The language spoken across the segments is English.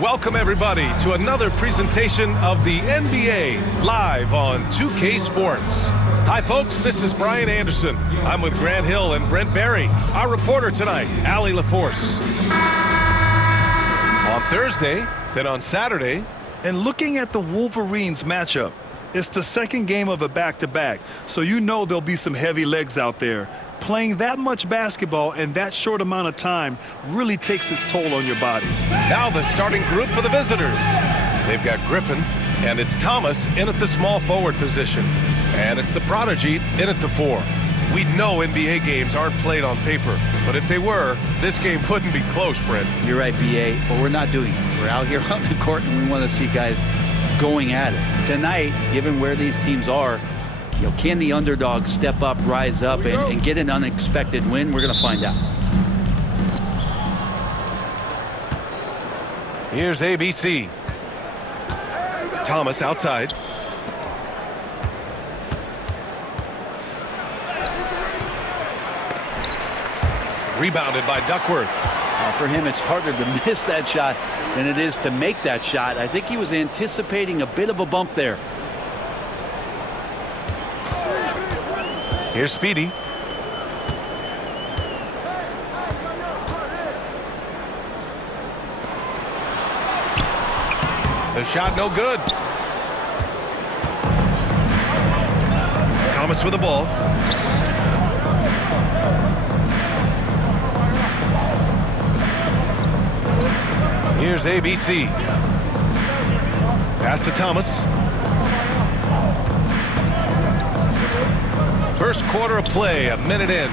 welcome everybody to another presentation of the NBA live on 2K Sports. Hi folks, this is Brian Anderson. I'm with Grant Hill and Brent Barry. Our reporter tonight, Allie LaForce. On Thursday, then on Saturday. And looking at the Wolverines matchup, it's the second game of a back-to-back, so you know there'll be some heavy legs out there. Playing that much basketball in that short amount of time really takes its toll on your body. Now the starting group for the visitors. They've got Griffin, and it's Thomas in at the small forward position. And it's the Prodigy in at the 4. We know NBA games aren't played on paper, but if they were, this game wouldn't be close, Brent. You're right, B.A., but we're not doing it. We're out here on the court, and we want to see guys going at it. Tonight, given where these teams are, can the underdog step up, rise up, and get an unexpected win? We're going to find out. Here's ABC. Thomas outside. Rebounded by Duckworth. For him, it's harder to miss that shot than it is to make that shot. I think he was anticipating a bit of a bump there. Here's Speedy. The shot no good. Thomas with the ball. Here's ABC. Pass to Thomas. First quarter of play, a minute in.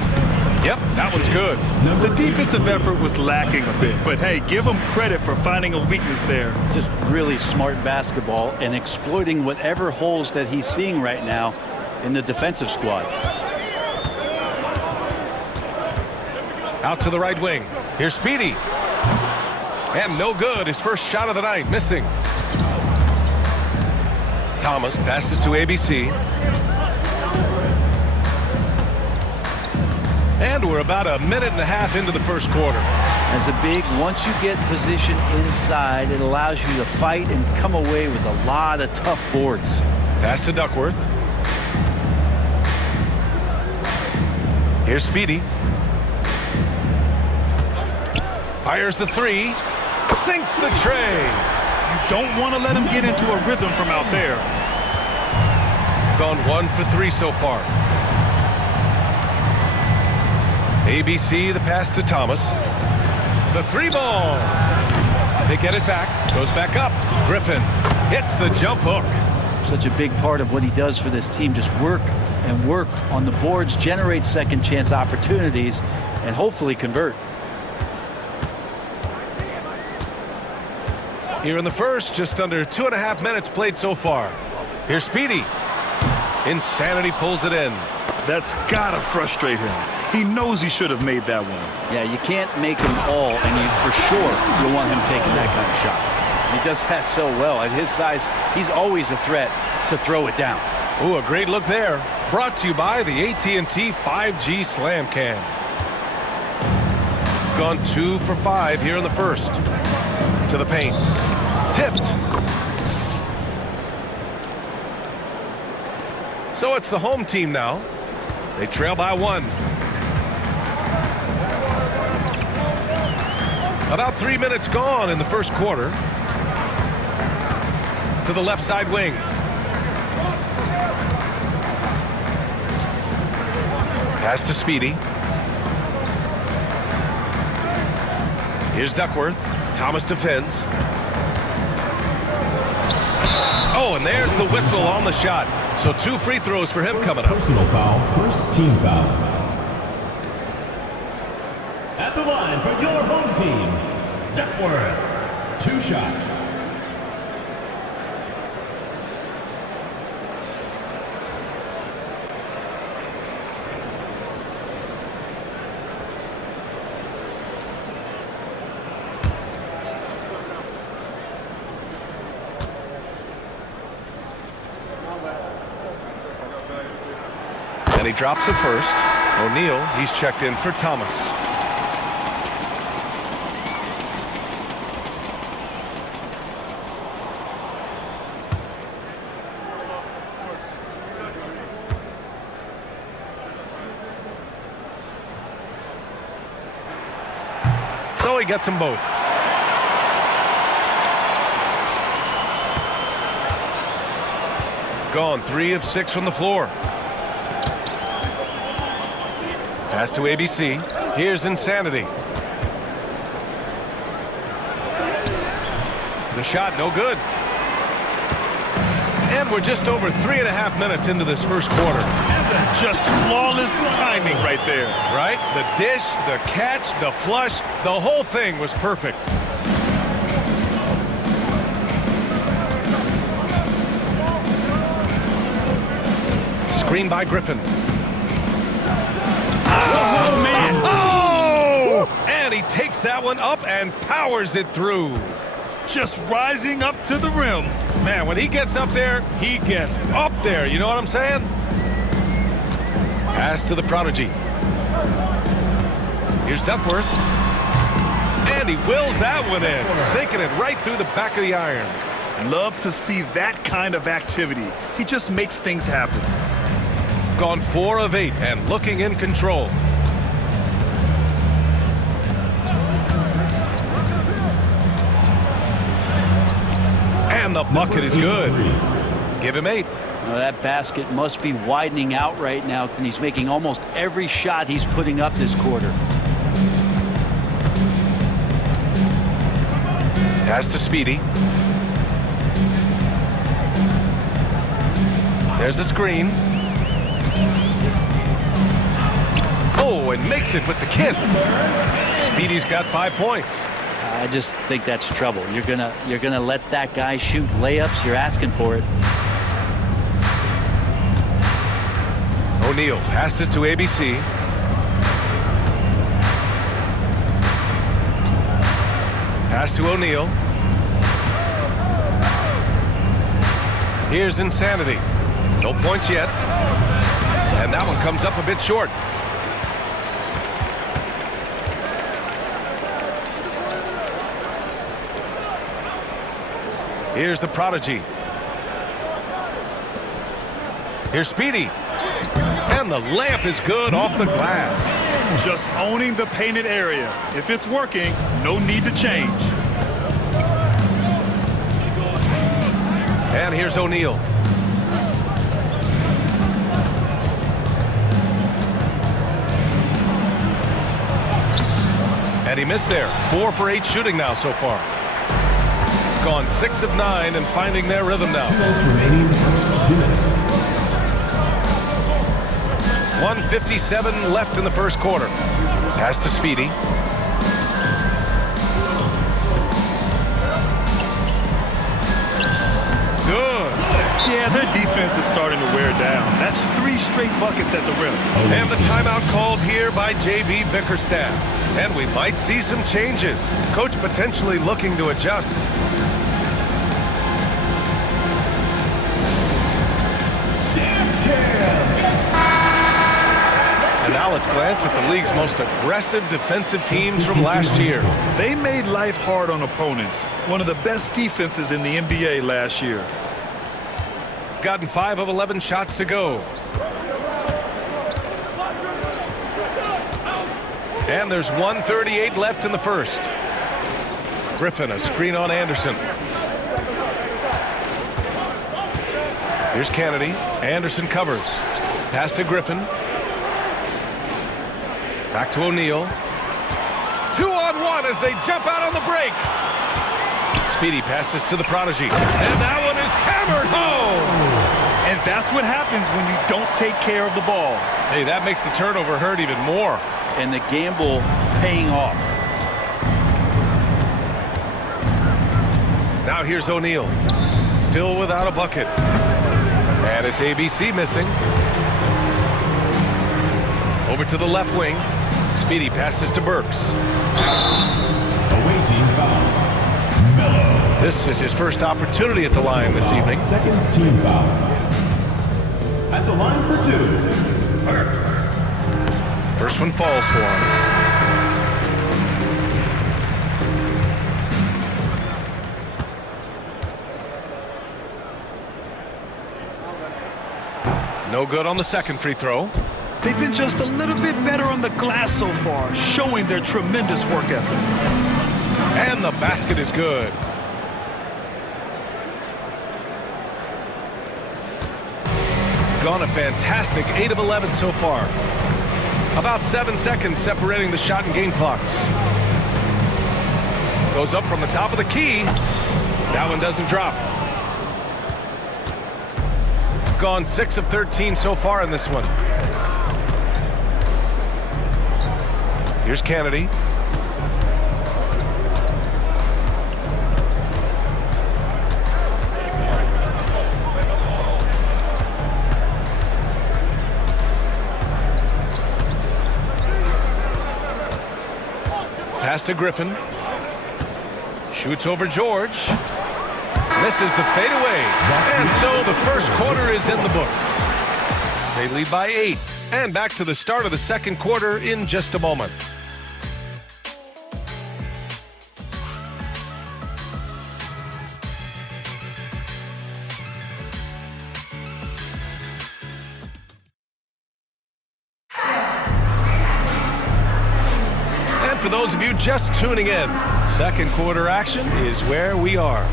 Yep, that one's good. The defensive effort was lacking a bit, but hey, give them credit for finding a weakness there. Just really smart basketball and exploiting whatever holes that he's seeing right now in the defensive squad. Out to the right wing. Here's Speedy. And no good. His first shot of the night, missing. Thomas passes to ABC. And we're about a minute and a half into the first quarter. As a big, once you get position inside, it allows you to fight and come away with a lot of tough boards. Pass to Duckworth. Here's Speedy. Fires the 3. Sinks the tray. You don't want to let him get into a rhythm from out there. Gone 1 for 3 so far. ABC, the pass to Thomas. The 3 ball. They get it back. Goes back up. Griffin hits the jump hook. Such a big part of what he does for this team. Just work and work on the boards, generate second chance opportunities, and hopefully convert. Here in the first, just under 2.5 minutes played so far. Here's Speedy. Insanity pulls it in. That's gotta frustrate him. He knows he should have made that one. Yeah, you can't make him all, and for sure you want him taking that kind of shot. He does that so well. At his size, he's always a threat to throw it down. Ooh, a great look there. Brought to you by the AT&T 5G Slam Cam. Gone 2 for 5 here in the first. To the paint. Tipped. So it's the home team now. They trail by 1. About 3 minutes gone in the first quarter. To the left side wing. Pass to Speedy. Here's Duckworth. Thomas defends. Oh, and there's the whistle on the shot. So 2 free throws for him coming up. Personal foul, first team foul. At the line for your home team, Duckworth. 2 shots. And he drops it first. O'Neal, he's checked in for Thomas. he gets them both. Gone 3 of 6 from the floor. Pass to ABC. Here's Insanity. The shot, no good. And we're just over 3.5 minutes into this first quarter. Just flawless timing right there. Right? The dish, the catch, the flush, the whole thing was perfect. Screen by Griffin. Oh, man. Oh! And he takes that one up and powers it through. Just rising up to the rim. Man, when he gets up there, he gets up there. You know what I'm saying? Pass to the prodigy. Here's Duckworth. And he wills that one in, sinking it right through the back of the iron. Love to see that kind of activity. He just makes things happen. Gone 4 of 8 and looking in control. And the bucket is good. Give him 8. Well, that basket must be widening out right now, and he's making almost every shot he's putting up this quarter. Pass to Speedy. There's a screen. Oh, and makes it with the kiss. Speedy's got 5 points. I just think that's trouble. You're gonna let that guy shoot layups. You're asking for it. O'Neal passes to ABC. Pass to O'Neal. Here's Insanity. No points yet. And that one comes up a bit short. Here's the prodigy. Here's Speedy. And the layup is good off the glass. Just owning the painted area. If it's working, no need to change. And here's O'Neal. And he missed there. 4 for 8 shooting now so far. Gone 6 of 9 and finding their rhythm now. 2 minutes remaining in the first 2 minutes. 1:57 left in the first quarter. Pass to Speedy. Good. Yeah, their defense is starting to wear down. That's 3 straight buckets at the rim. And the timeout called here by J.B. Bickerstaff. And we might see some changes. Coach potentially looking to adjust. And now let's glance at the league's most aggressive defensive teams from last year. They made life hard on opponents. One of the best defenses in the NBA last year. Gotten 5 of 11 shots to go. And there's 1:38 left in the first. Griffin, a screen on Anderson. Here's Kennedy. Anderson covers. Pass to Griffin. Back to O'Neal. 2-on-1 as they jump out on the break. Speedy passes to the prodigy. And that one is hammered home. And that's what happens when you don't take care of the ball. Hey, that makes the turnover hurt even more. And the gamble paying off. Now here's O'Neal. Still without a bucket. And it's ABC missing. Over to the left wing. Speedy passes to Burks. Awaiting foul. Mello. This is his first opportunity at the line this evening. Second team foul. At the line for 2, Burks. First one falls for him. No good on the second free throw. They've been just a little bit better on the glass so far, showing their tremendous work ethic. And the basket is good. Gone a fantastic 8 of 11 so far. About 7 seconds separating the shot and game clocks. Goes up from the top of the key. That one doesn't drop. Gone 6 of 13 so far in this one. Here's Kennedy. Pass to Griffin. Shoots over George. Misses the fadeaway. And so the first quarter is in the books. They lead by 8. And back to the start of the second quarter in just a moment. For those of you just tuning in, second quarter action is where we are.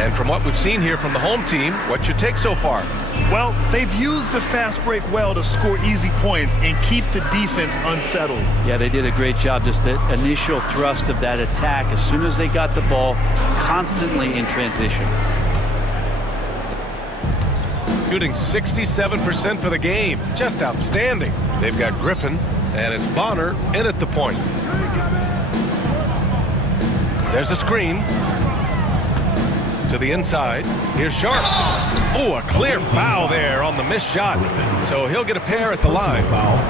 And from what we've seen here from the home team, what's your take so far? Well, they've used the fast break well to score easy points and keep the defense unsettled. Yeah, they did a great job. Just the initial thrust of that attack, as soon as they got the ball, constantly in transition. Shooting 67% for the game. Just outstanding. They've got Griffin, and it's Bonner in at the point. There's a screen to the inside. Here's Sharp. Oh, a clear foul there on the missed shot. So he'll get a pair at the line.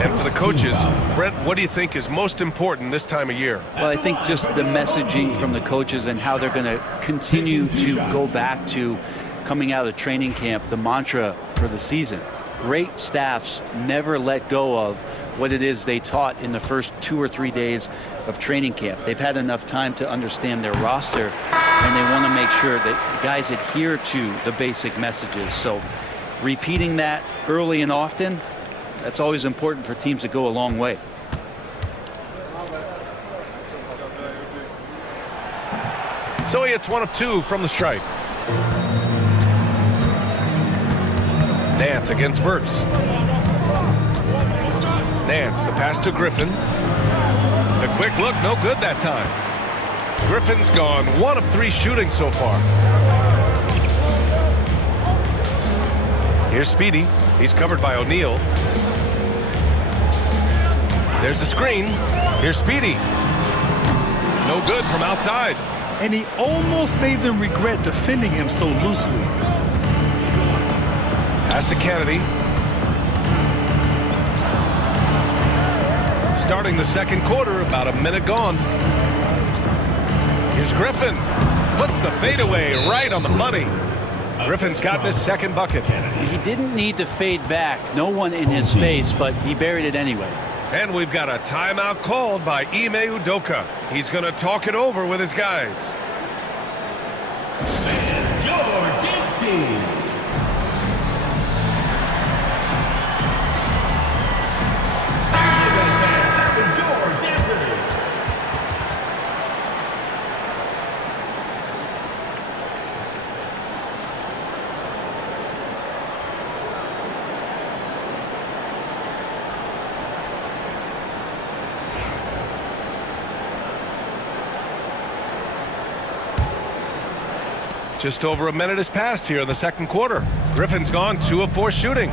And for the coaches, Brent, what do you think is most important this time of year? Well, I think just the messaging from the coaches and how they're going to continue to go back to coming out of training camp, the mantra for the season. Great staffs never let go of what it is they taught in the first 2 or 3 days of training camp. They've had enough time to understand their roster, and they want to make sure that guys adhere to the basic messages. So repeating that early and often, that's always important for teams to go a long way. So he hits 1 of 2 from the stripe. Nance against Burks. Nance, the pass to Griffin. The quick look, no good that time. Griffin's gone 1 of 3 shooting so far. Here's Speedy. He's covered by O'Neal. There's a screen. Here's Speedy. No good from outside. And he almost made them regret defending him so loosely. Pass to Kennedy. Starting the second quarter, about a minute gone. Here's Griffin. Puts the fadeaway right on the money. Griffin's got his second bucket. He didn't need to fade back. No one in his face, but he buried it anyway. And we've got a timeout called by Ime Udoka. He's going to talk it over with his guys. And your kids team. Just over a minute has passed here in the second quarter. Griffin's gone 2 of 4 shooting.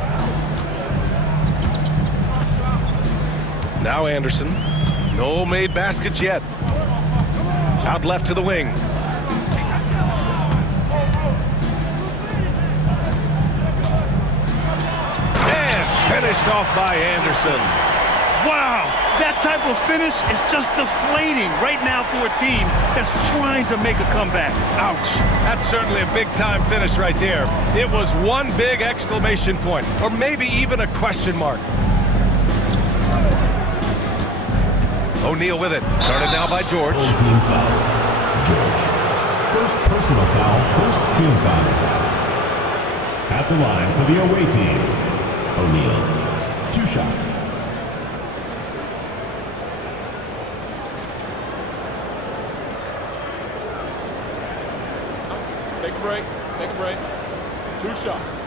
Now Anderson. No made baskets yet. Out left to the wing. And finished off by Anderson. Wow, that type of finish is just deflating right now for a team that's trying to make a comeback. Ouch. That's certainly a big-time finish right there. It was one big exclamation point, or maybe even a question mark. O'Neal with it. Started now by George. Team foul. George. First personal foul, first team foul. At the line for the away team, O'Neal. 2 shots. break. Take a break. 2 shots.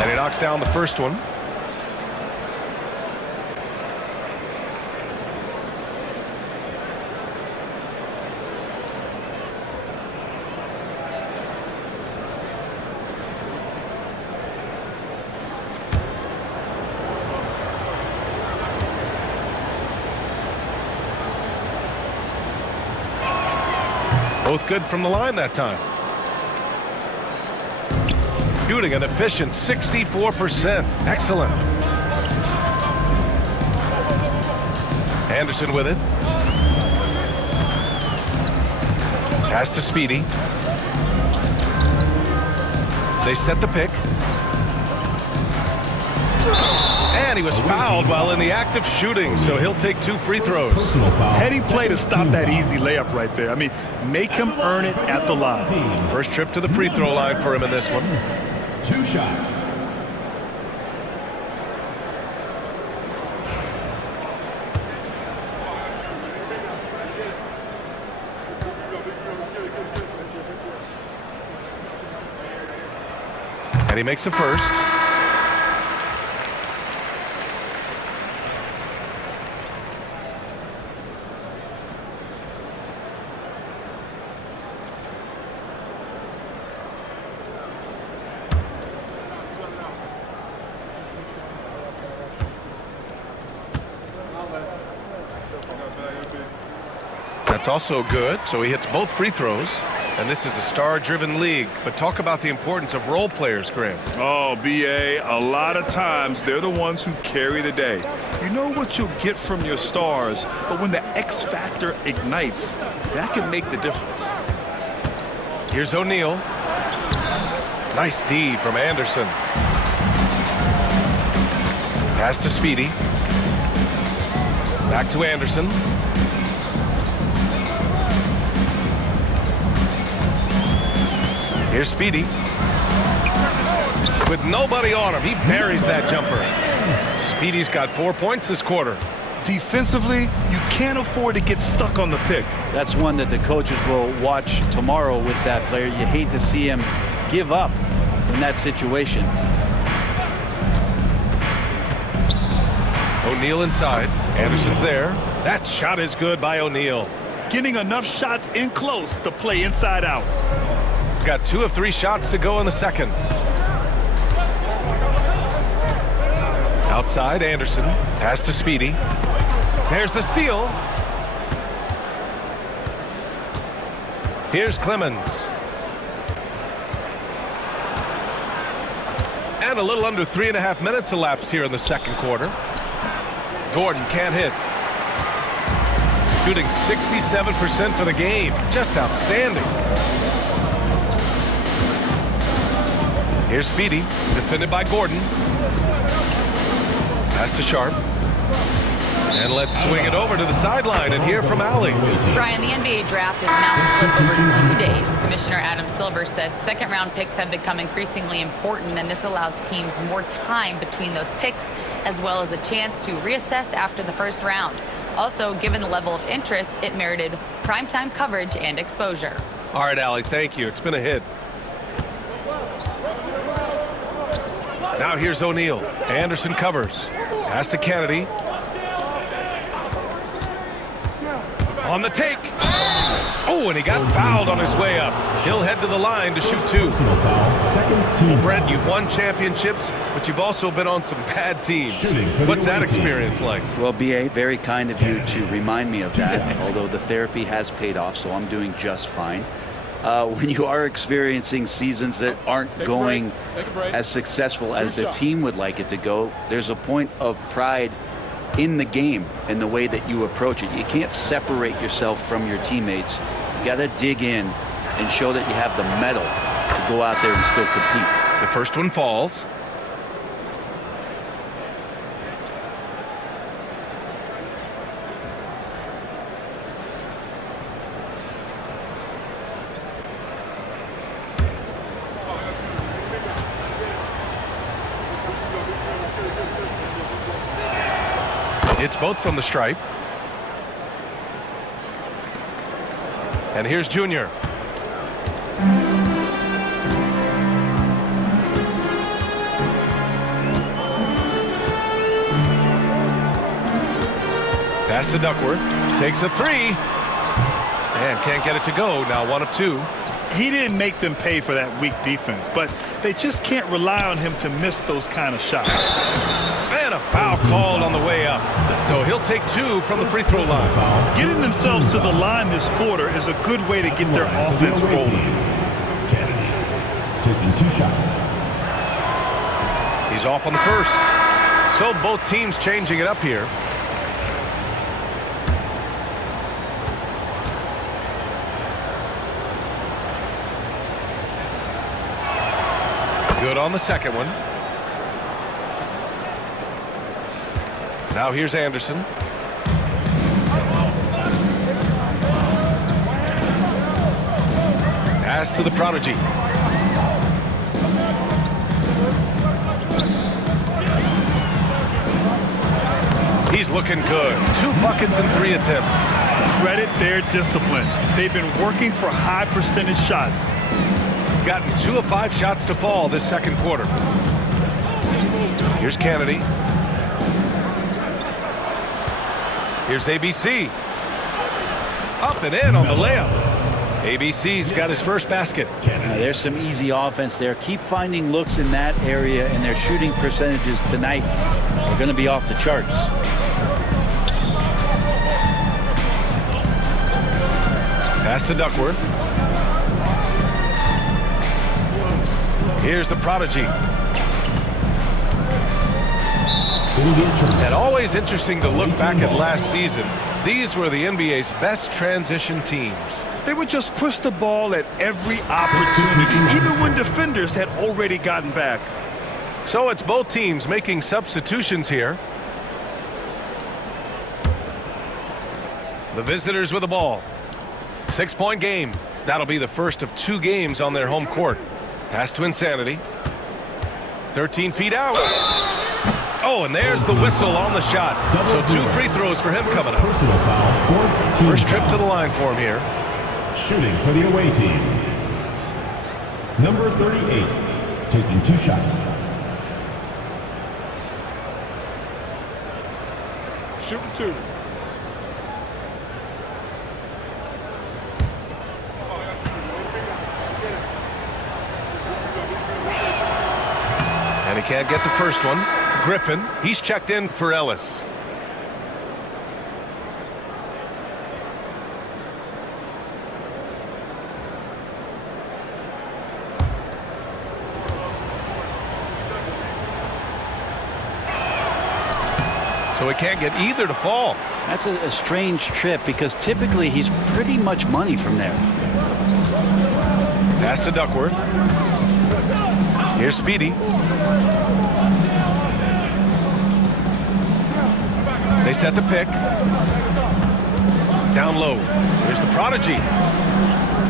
And he knocks down the first one. Both good from the line that time. Shooting an efficient 64%. Excellent. Anderson with it. Pass to Speedy. They set the pick. And he was fouled while in the act of shooting, so he'll take 2 free throws. Heady play to stop that easy layup right there. I mean, make him earn it at the line. First trip to the free throw line for him in this one. 2 shots. And he makes a first. That's also good, so he hits both free throws. And this is a star-driven league. But talk about the importance of role players, Grant. Oh, B.A., a lot of times they're the ones who carry the day. You know what you'll get from your stars, but when the X factor ignites, that can make the difference. Here's O'Neal. Nice D from Anderson. Pass to Speedy. Back to Anderson. Here's Speedy. With nobody on him, he buries that jumper. Speedy's got 4 points this quarter. Defensively, you can't afford to get stuck on the pick. That's one that the coaches will watch tomorrow with that player. You hate to see him give up in that situation. O'Neal inside. Anderson's there. That shot is good by O'Neal. Getting enough shots in close to play inside out. Got 2 of 3 shots to go in the second. Outside, Anderson. Pass to Speedy. There's the steal. Here's Clemens. And a little under 3.5 minutes elapsed here in the second quarter. Gordon can't hit. Shooting 67% for the game. Just outstanding. Here's Speedy, defended by Gordon. Pass to Sharp. And let's swing it over to the sideline and hear from Allie. Brian, the NBA draft is now split over 2 days. Commissioner Adam Silver said second-round picks have become increasingly important, and this allows teams more time between those picks, as well as a chance to reassess after the first round. Also, given the level of interest, it merited primetime coverage and exposure. All right, Allie, thank you. It's been a hit. Now here's O'Neal. Anderson covers. Pass to Kennedy. On the take. Oh, and he got fouled on his way up. He'll head to the line to shoot 2. Well, Brent, you've won championships, but you've also been on some bad teams. What's that experience like? Well, B.A., very kind of you to remind me of that, although the therapy has paid off, so I'm doing just fine. When you are experiencing seasons that aren't going as successful as the team would like it to go, there's a point of pride in the game and the way that you approach it. You can't separate yourself from your teammates. You got to dig in and show that you have the mettle to go out there and still compete. The first one falls. It's both from the stripe. And here's Junior. Pass to Duckworth. Takes a three. And can't get it to go. Now 1 of 2. He didn't make them pay for that weak defense, but they just can't rely on him to miss those kind of shots. And a foul called on the way up. So he'll take 2 from the free throw line. Getting themselves to the line this quarter is a good way to get their offense rolling. Kennedy taking 2 shots. He's off on the first. So both teams changing it up here. Good on the second one. Now here's Anderson. Pass to the prodigy. He's looking good. 2 buckets and 3 attempts. Credit their discipline. They've been working for high percentage shots. Gotten 2 of 5 shots to fall this second quarter. Here's Kennedy. Here's ABC. Up and in on the layup. ABC's got his first basket. There's some easy offense there. Keep finding looks in that area, and their shooting percentages tonight are going to be off the charts. Pass to Duckworth. Here's the prodigy. And always interesting to look back at last season. These were the NBA's best transition teams. They would just push the ball at every opportunity, even when defenders had already gotten back. So it's both teams making substitutions here. The visitors with the ball. 6-point game. That'll be the first of 2 games on their home court. Pass to Insanity. 13 feet out. Oh, and there's the whistle on the shot. So 2 free throws for him coming up. Personal foul, 4th team First trip foul. to the line for him here. Shooting for the away team. Number 38, taking 2 shots. Shooting 2. And he can't get the first one. Griffin, he's checked in for Ellis. So he can't get either to fall. That's a strange trip because typically he's pretty much money from there. Pass to Duckworth. Here's Speedy. They set the pick. Down low. Here's the prodigy.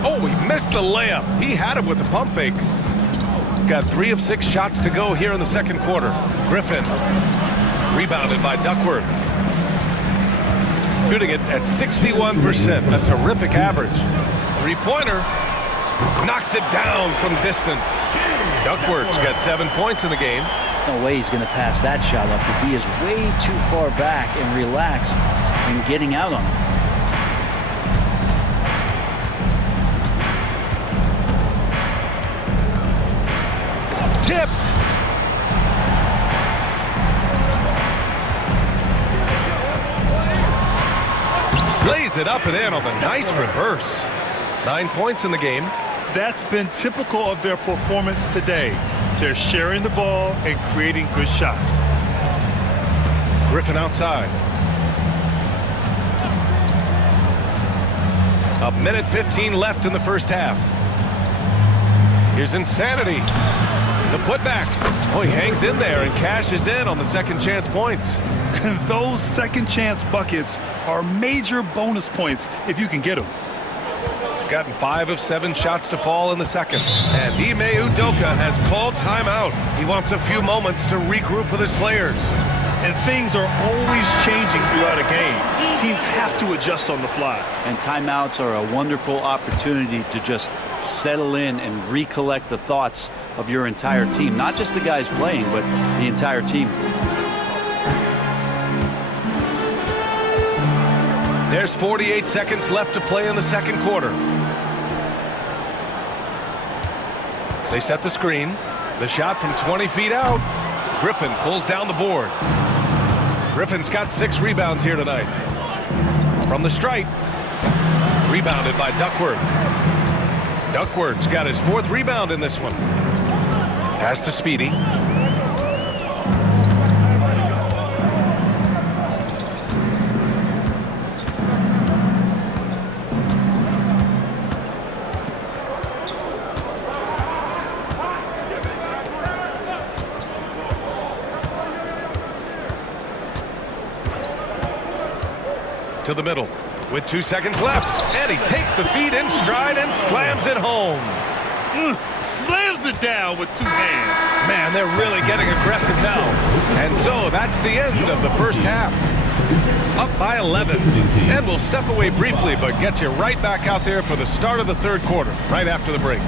Oh, he missed the layup. He had it with the pump fake. Got 3 of 6 shots to go here in the second quarter. Griffin. Rebounded by Duckworth. Shooting it at 61%. A terrific average. 3-pointer. Knocks it down from distance. Duckworth's got 7 points in the game. No way he's going to pass that shot up. The D is way too far back and relaxed in getting out on him. Tipped. Lays it up and in on the nice reverse. 9 points in the game. That's been typical of their performance today. They're sharing the ball and creating good shots. Griffin outside. A minute 15 left in the first half. Here's Insanity. The putback. Oh, he hangs in there and cashes in on the second chance points. Those second chance buckets are major bonus points if you can get them. Gotten 5 of 7 shots to fall in the second. And Ime Udoka has called timeout. He wants a few moments to regroup with his players. And things are always changing throughout a game. Teams have to adjust on the fly. And timeouts are a wonderful opportunity to just settle in and recollect the thoughts of your entire team. Not just the guys playing, but the entire team. There's 48 seconds left to play in the second quarter. They set the screen. The shot from 20 feet out. Griffin pulls down the board. Griffin's got 6 rebounds here tonight. From the stripe. Rebounded by Duckworth. Duckworth's got his 4th rebound in this one. Pass to Speedy. To the middle with 2 seconds left, and he takes the feed in stride and slams it home. Slams it down with 2 hands. Man, they're really getting aggressive now. And so that's the end of the first half. Up by 11. And we'll step away briefly, but get you right back out there for the start of the third quarter, right after the break.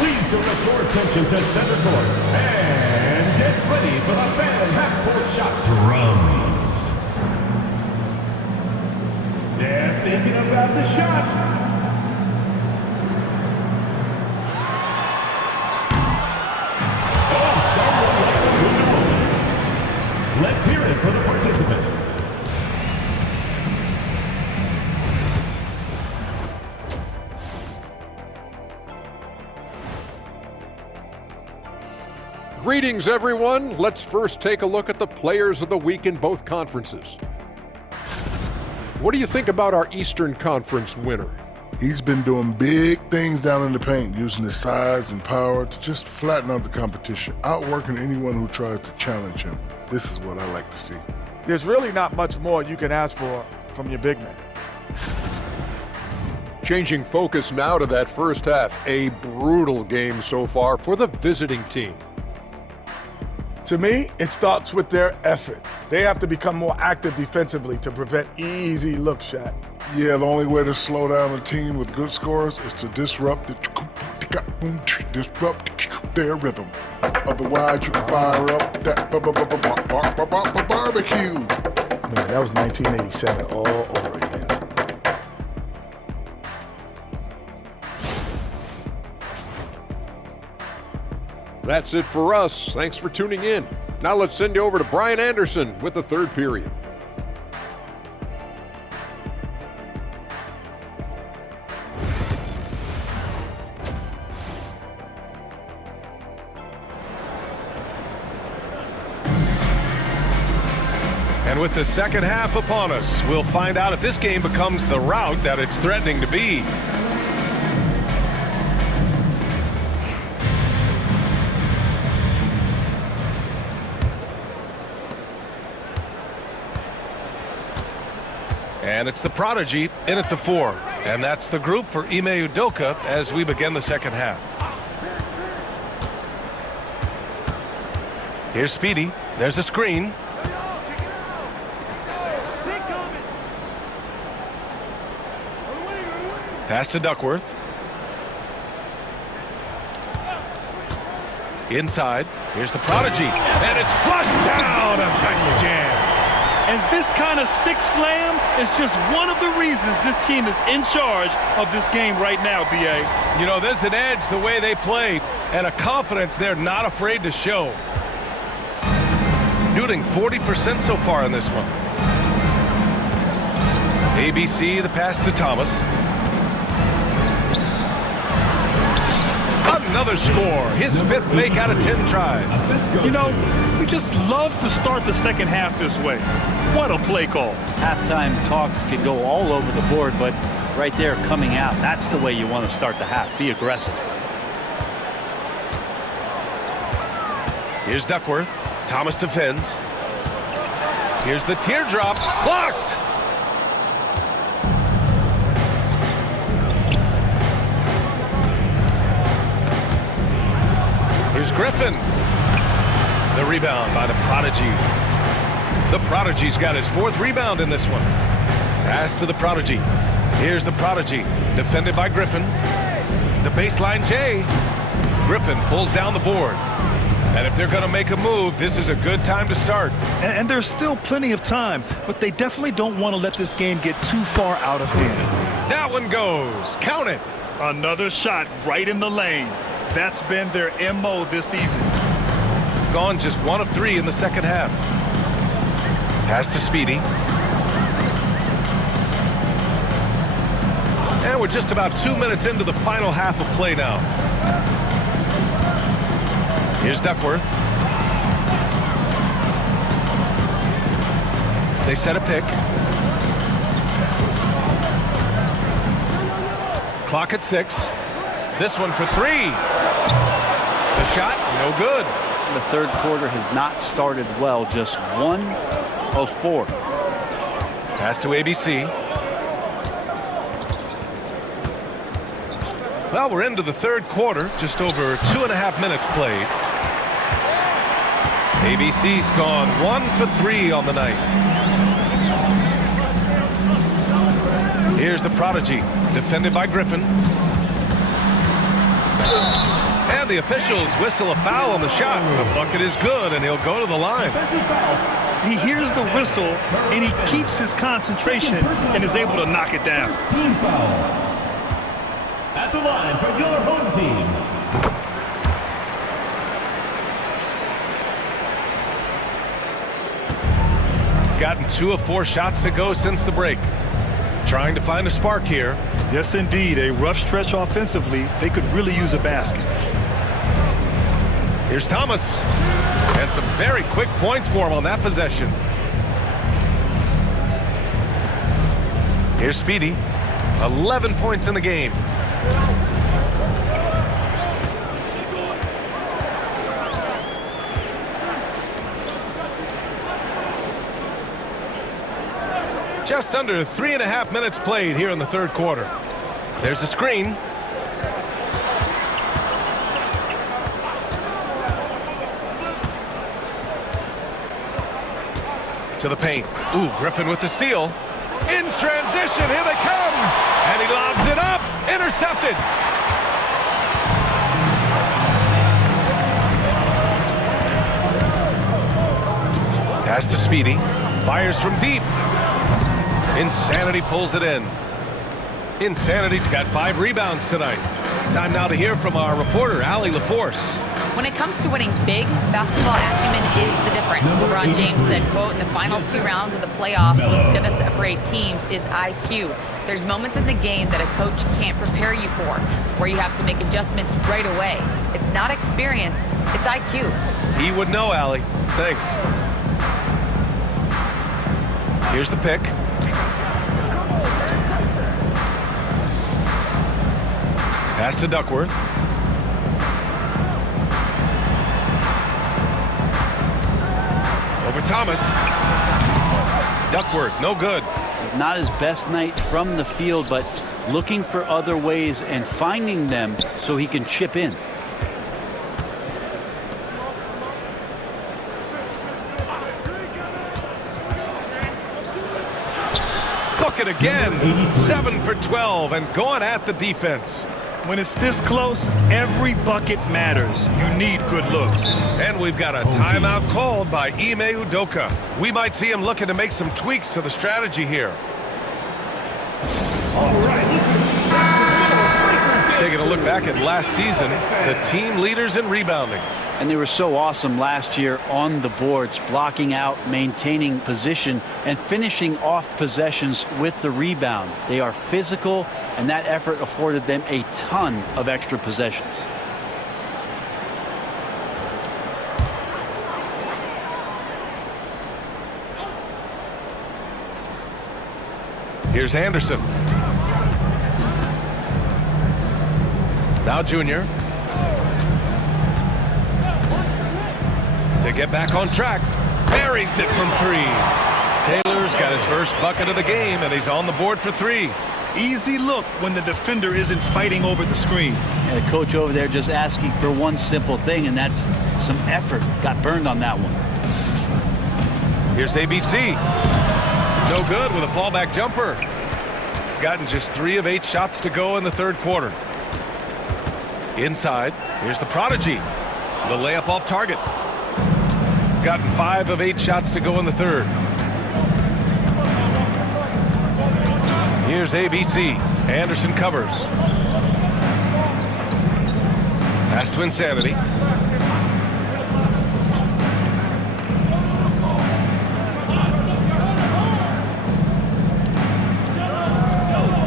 Please direct your attention to center court. And get ready for the fan half-court shot. Drums. They're thinking about the shot. Oh, someone like the window. Let's hear it for the participant. Greetings, everyone. Let's first take a look at the players of the week in both conferences. What do you think about our Eastern Conference winner? He's been doing big things down in the paint, using his size and power to just flatten out the competition, outworking anyone who tries to challenge him. This is what I like to see. There's really not much more you can ask for from your big man. Changing focus now to that first half. A brutal game so far for the visiting team. To me, it starts with their effort. They have to become more active defensively to prevent easy look shot. Yeah, the only way to slow down a team with good scores is to disrupt their rhythm. Otherwise, you can fire up that barbecue. Man, that was 1987 all over again. That's it for us. Thanks for tuning in. Now let's send you over to Brian Anderson with the third period. And with the second half upon us, we'll find out if this game becomes the rout that it's threatening to be. And it's the Prodigy in at the 4. And that's the group for Ime Udoka as we begin the second half. Here's Speedy. There's a screen. Pass to Duckworth. Inside. Here's the Prodigy. And it's flushed down. A nice jam. And this kind of sick slam is just one of the reasons this team is in charge of this game right now, B.A. You know, there's an edge the way they play and a confidence they're not afraid to show. Shooting 40% so far in this one. ABC, the pass to Thomas. Another score. His 5th make out of 10 tries. You know, we just love to start the second half this way. What a play call. Halftime talks can go all over the board, but right there coming out, that's the way you want to start the half. Be aggressive. Here's Duckworth. Thomas defends. Here's the teardrop. Blocked! Here's Griffin. The rebound by the Prodigy. The Prodigy's got his 4th rebound in this one. Pass to the Prodigy. Here's the Prodigy, defended by Griffin. The baseline J. Griffin pulls down the board. And if they're going to make a move, this is a good time to start. And there's still plenty of time, but they definitely don't want to let this game get too far out of hand. That one goes. Count it. Another shot right in the lane. That's been their MO this evening. Gone just 1 of 3 in the second half. Pass to Speedy. And we're just about 2 minutes into the final half of play now. Here's Duckworth. They set a pick. Clock at 6. This one for 3. The shot, no good. The third quarter has not started well, just 1 of 4. Pass to ABC. Well, we're into the third quarter, just over 2.5 minutes played. ABC's gone 1 for 3 on the night. Here's the Prodigy, defended by Griffin. And the officials whistle a foul on the shot. The bucket is good, and he'll go to the line. He hears the whistle, and he keeps his concentration and is able to knock it down. Team foul. At the line for your home team. Gotten 2 of 4 shots to go since the break. Trying to find a spark here. Yes, indeed. A rough stretch offensively. They could really use a basket. Here's Thomas. And some very quick points for him on that possession. Here's Speedy. 11 points in the game. Just under 3.5 minutes played here in the third quarter. There's a screen. To the paint. Ooh, Griffin with the steal. In transition, here they come. And he lobs it up. Intercepted. Pass to Speedy. Fires from deep. Insanity pulls it in. Insanity's got 5 rebounds tonight. Time now to hear from our reporter, Allie LaForce. When it comes to winning big, basketball acumen is the difference. LeBron James said, quote, in the final 2 rounds of the playoffs, what's going to separate teams is IQ. There's moments in the game that a coach can't prepare you for, where you have to make adjustments right away. It's not experience, it's IQ. He would know, Allie. Thanks. Here's the pick. Pass to Duckworth. Over Thomas. Duckworth, no good. It's not his best night from the field, but looking for other ways and finding them so he can chip in. Bucket again. 7 for 12 and going at the defense. When it's this close, every bucket matters. You need good looks. And we've got a timeout called by Ime Udoka. We might see him looking to make some tweaks to the strategy here. All right. Taking a look back at last season, the team leaders in rebounding. And they were so awesome last year on the boards, blocking out, maintaining position, and finishing off possessions with the rebound. They are physical, and that effort afforded them a ton of extra possessions. Here's Anderson. Now Junior. To get back on track. Buries it from 3. Taylor's got his first bucket of the game, and he's on the board for 3. Easy look when the defender isn't fighting over the screen. And the coach over there just asking for one simple thing, and that's some effort. Got burned on that one. Here's ABC. No good with a fallback jumper. Gotten just 3 of 8 shots to go in the third quarter. Inside, here's the prodigy. The layup off target. Gotten 5 of 8 shots to go in the third. Here's ABC. Anderson covers. Pass to Insanity.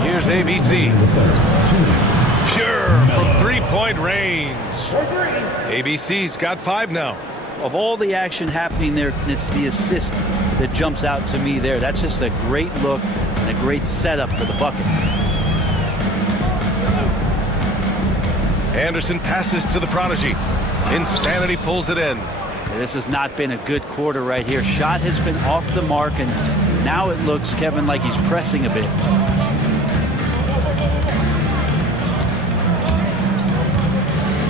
Here's ABC. Pure from 3-point range. ABC's got 5 now. Of all the action happening there, it's the assist that jumps out to me there. That's just a great look and a great setup for the bucket. Anderson passes to the prodigy. Insanity pulls it in. This has not been a good quarter right here. Shot has been off the mark, and now it looks, Kevin, like he's pressing a bit.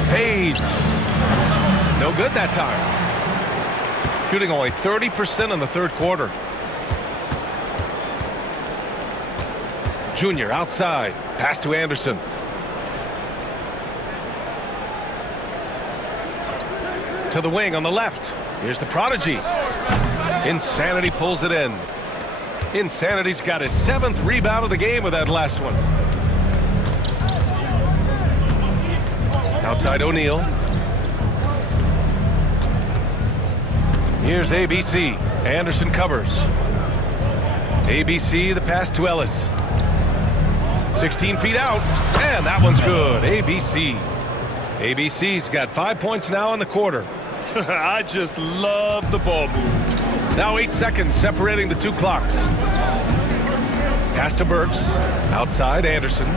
Fades. No good that time. Shooting only 30% in the third quarter. Junior outside. Pass to Anderson. To the wing on the left. Here's the prodigy. Insanity pulls it in. Insanity's got his 7th rebound of the game with that last one. Outside O'Neal. Here's ABC. Anderson covers. ABC, the pass to Ellis. 16 feet out, and that one's good. ABC. ABC's got 5 points now in the quarter. I just love the ball move. Now 8 seconds separating the 2 clocks. Pass to Burks. Outside Anderson.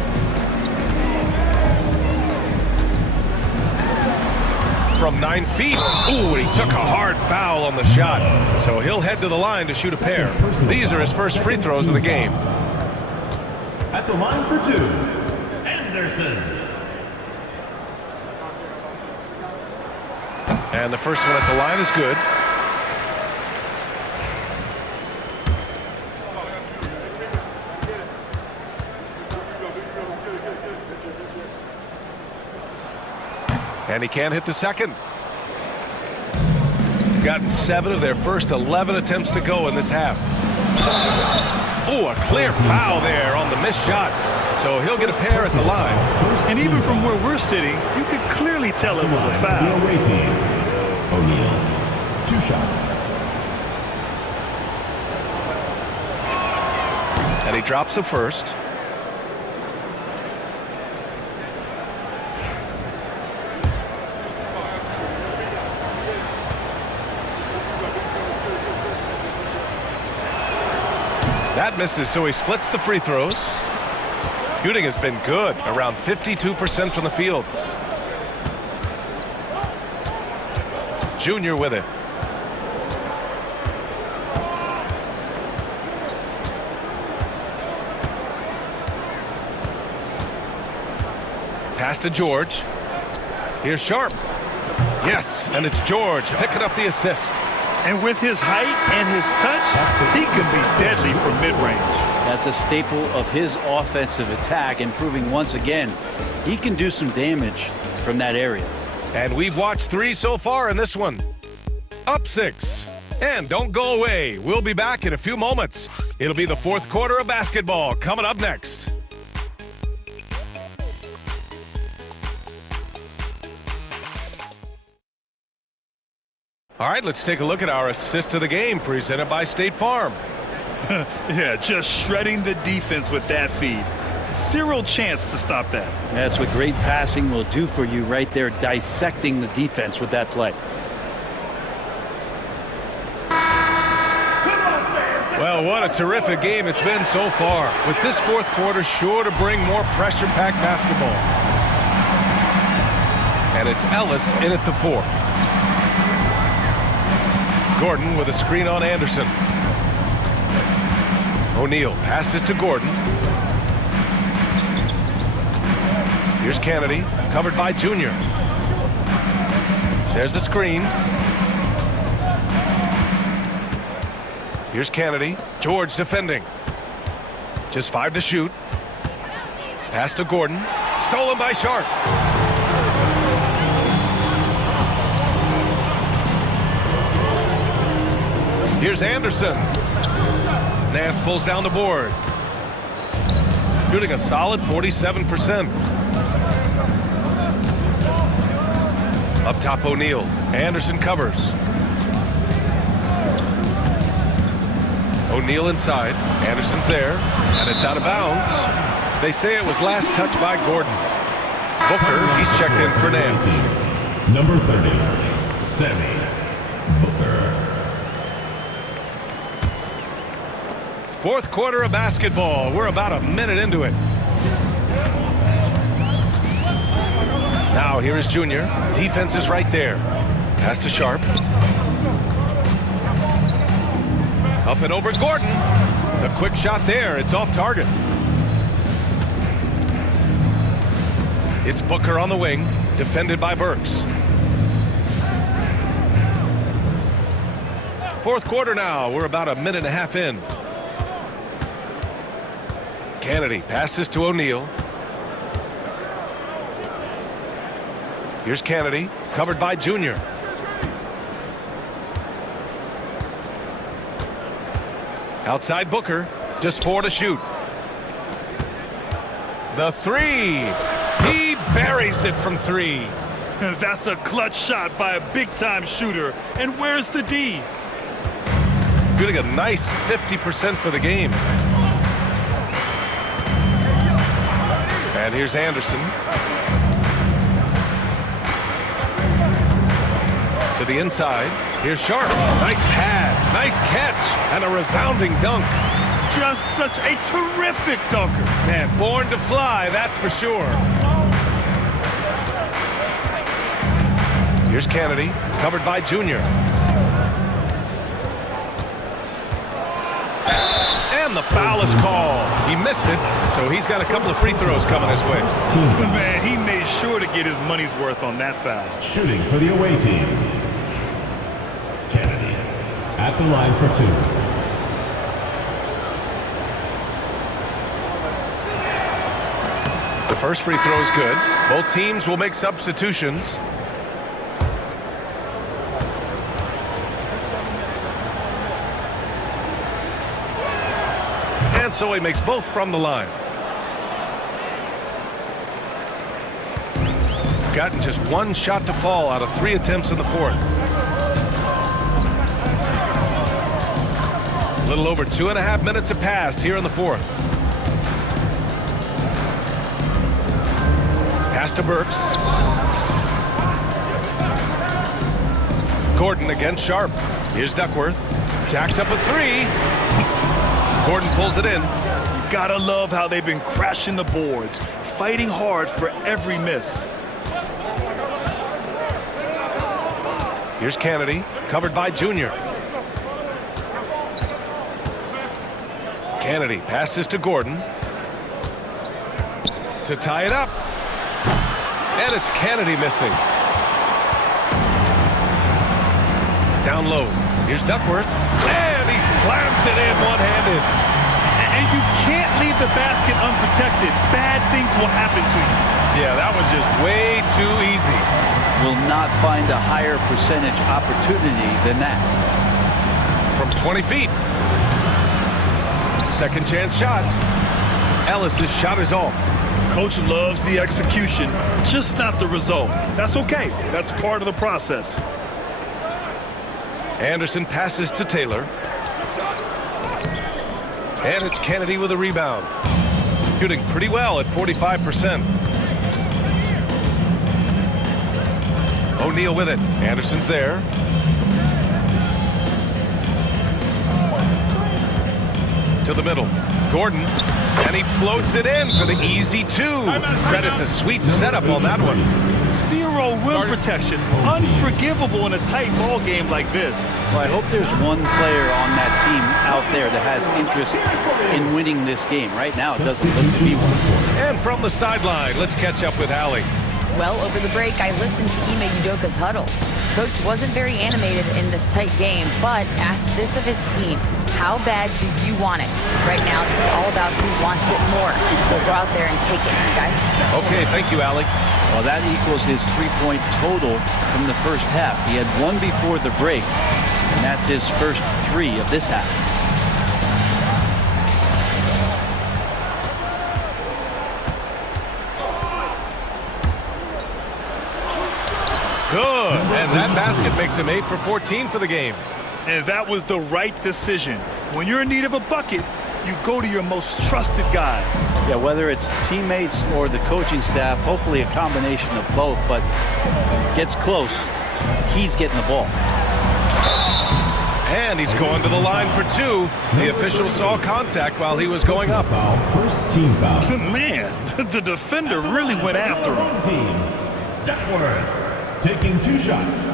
From 9 feet. Ooh, he took a hard foul on the shot. So he'll head to the line to shoot a pair. These are his first free throws of the game. At the line for 2, Anderson. And the first one at the line is good. And he can't hit the second. Gotten 7 of their first 11 attempts to go in this half. Oh, a clear foul there on the missed shots. So he'll get a pair at the line. And even from where we're sitting, you could clearly tell it was a foul. The away team, O'Neal. 2 shots. And he drops the first. That misses, so he splits the free throws. Shooting has been good, around 52% from the field. Junior with it. Pass to George. Here's Sharp. Yes, and it's George picking up the assist. And with his height and his touch, he can be deadly from mid-range. That's a staple of his offensive attack, and proving once again he can do some damage from that area. And we've watched 3 so far in this one. Up 6. And don't go away. We'll be back in a few moments. It'll be the fourth quarter of basketball coming up next. All right, let's take a look at our assist of the game presented by State Farm. Yeah, just shredding the defense with that feed. 0 chance to stop that. That's what great passing will do for you right there, dissecting the defense with that play. Well, what a terrific game it's been so far. With this fourth quarter sure to bring more pressure-packed basketball. And it's Ellis in at the 4. Gordon with a screen on Anderson. O'Neal passes to Gordon. Here's Kennedy, covered by Junior. There's a screen. Here's Kennedy. George defending. Just 5 to shoot. Pass to Gordon. Stolen by Sharp. Here's Anderson. Nance pulls down the board. Shooting a solid 47%. Up top, O'Neal. Anderson covers. O'Neal inside. Anderson's there, and it's out of bounds. They say it was last touched by Gordon. Booker, he's checked in for Nance. Number 30, Sammy Booker. Fourth quarter of basketball. We're about a minute into it. Now here is Junior. Defense is right there. Pass to Sharp. Up and over Gordon. A quick shot there. It's off target. It's Booker on the wing, defended by Burks. Fourth quarter now. We're about a minute and a half in. Kennedy passes to O'Neal. Here's Kennedy, covered by Junior. Outside Booker, just 4 to shoot. The three. He buries it from 3. That's a clutch shot by a big-time shooter. And where's the D? Shooting a nice 50% for the game. And here's Anderson. To the inside. Here's Sharp. Nice pass. Nice catch. And a resounding dunk. Just such a terrific dunker. Man, born to fly, that's for sure. Here's Kennedy, covered by Junior. And the foul is called. He missed it, so he's got a couple of free throws coming his way. Man, he made sure to get his money's worth on that foul. Shooting for the away team, Kennedy at the line for 2. The first free throw is good. Both teams will make substitutions. And so he makes both from the line. Gotten just 1 shot to fall out of 3 attempts in the fourth. A little over 2.5 minutes have passed here in the fourth. Pass to Burks. Gordon against Sharp. Here's Duckworth. Jacks up a 3. Gordon pulls it in. You gotta love how they've been crashing the boards, fighting hard for every miss. Here's Kennedy, covered by Junior. Kennedy passes to Gordon. To tie it up. And it's Kennedy missing. Down low. Here's Duckworth. And he slams it in one-handed. And you can't leave the basket unprotected. Bad things will happen to you. Yeah, that was just way too easy. Will not find a higher percentage opportunity than that. From 20 feet. Second chance shot. Ellis's shot is off. Coach loves the execution, just not the result. That's okay. That's part of the process. Anderson passes to Taylor. And it's Kennedy with a rebound. Shooting pretty well at 45%. O'Neal with it. Anderson's there. To the middle. Gordon, and he floats it in for the easy 2. Credit the sweet setup on that one. Zero rim protection. Unforgivable in a tight ball game like this. Well, I hope there's one player on that team out there that has interest in winning this game. Right now, it doesn't look to be one. And from the sideline, let's catch up with Allie. Well, over the break, I listened to Ime Udoka's huddle. Coach wasn't very animated in this tight game, but asked this of his team: how bad do you want it? Right now, it's all about who wants it more. So go out there and take it, guys. Okay, thank you, Allie. Well, that equals his 3-point total from the first half. He had one before the break, and that's his first 3 of this half. Good, and that basket makes him 8 for 14 for the game. And that was the right decision. When you're in need of a bucket, you go to your most trusted guys. Yeah, whether it's teammates or the coaching staff, hopefully a combination of both, but gets close, he's getting the ball. And he's going to the line for 2. The official saw contact while he was going up. First team foul. Man, the defender really went after him. Team, Duckworth, taking 2 shots.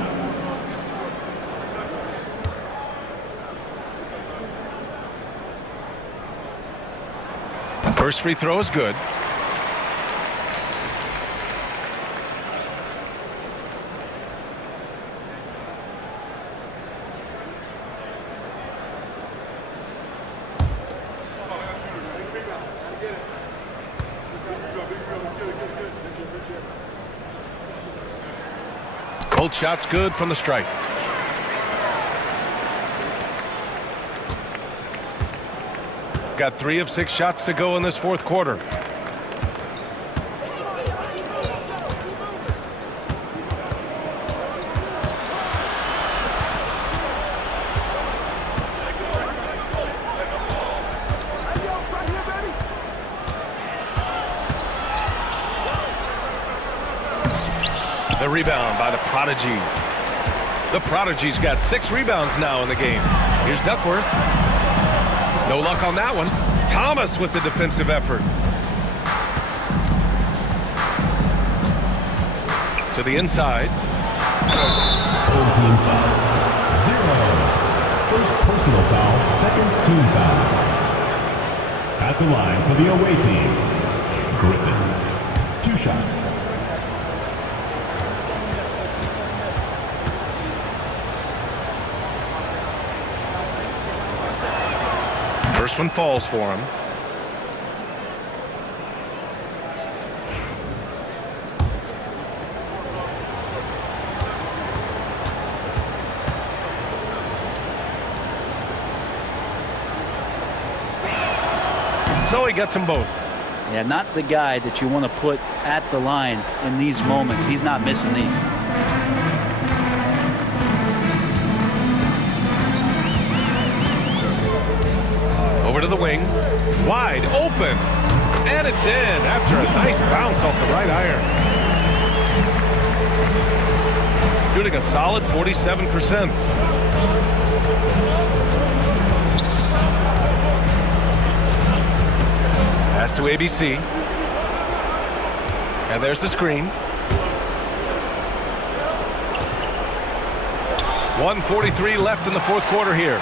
First free throw is good. Cold shot's good from the stripe. Got 3 of 6 shots to go in this fourth quarter. The rebound by the Prodigy. The Prodigy's got 6 rebounds now in the game. Here's Duckworth. No luck on that one. Thomas with the defensive effort. To the inside. Third team foul. 0. First personal foul, second team foul. At the line for the away team, Griffin. 2 shots. First one falls for him. So he gets them both. Yeah, not the guy that you want to put at the line in these moments. He's not missing these. Over to the wing, wide open, and it's in after a nice bounce off the right iron. Shooting a solid 47%. Pass to ABC, and there's the screen. 1:43 left in the fourth quarter here.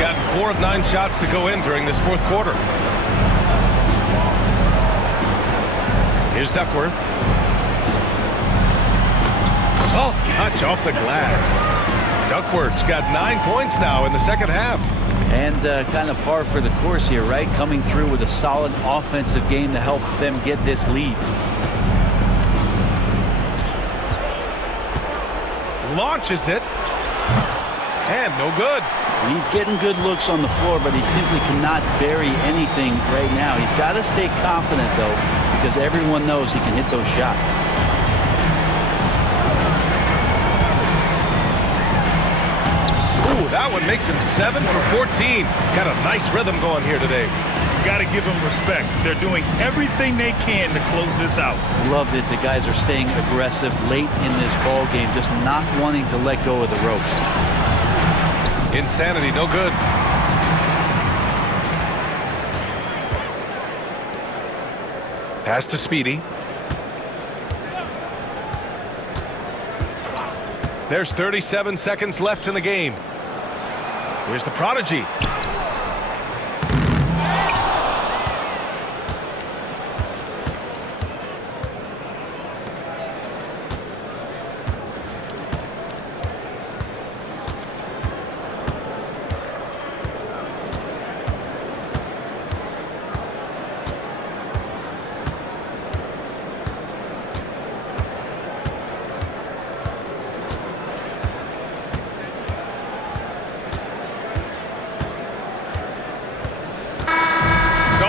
Gotten 4 of 9 shots to go in during this fourth quarter. Here's Duckworth. Soft touch off the glass. Duckworth's got 9 points now in the second half. And kind of par for the course here, right? Coming through with a solid offensive game to help them get this lead. Launches it. And no good. He's getting good looks on the floor, but he simply cannot bury anything right now. He's got to stay confident, though, because everyone knows he can hit those shots. Ooh, that one makes him 7 for 14. Got a nice rhythm going here today. Got to give them respect. They're doing everything they can to close this out. Loved it. The guys are staying aggressive late in this ball game, just not wanting to let go of the ropes. Insanity, no good. Pass to Speedy. There's 37 seconds left in the game. Here's the prodigy.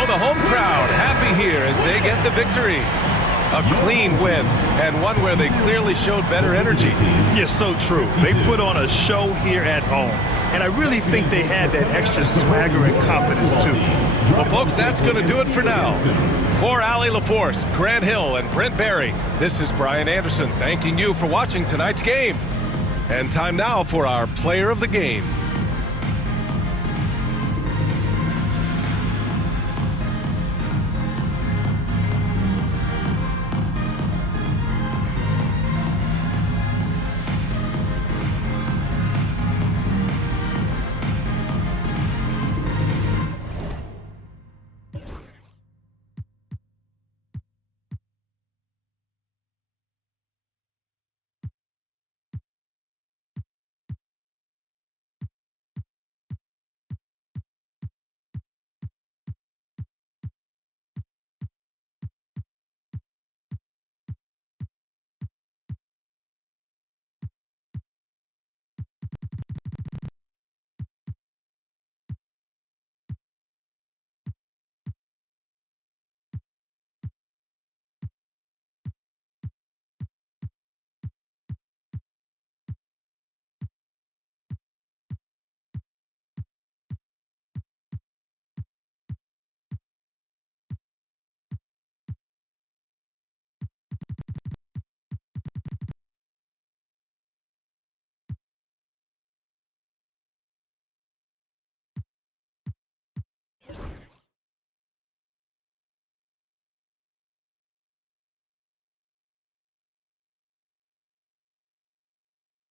The home crowd happy here as they get the victory. A clean win, and one where they clearly showed better energy. Yes, so true. They put on a show here at home, and I really think they had that extra swagger and confidence too. Well, folks, that's going to do it for now. For Allie LaForce, Grant Hill, and Brent Barry, this is Brian Anderson thanking you for watching tonight's game. And time now for our player of the game.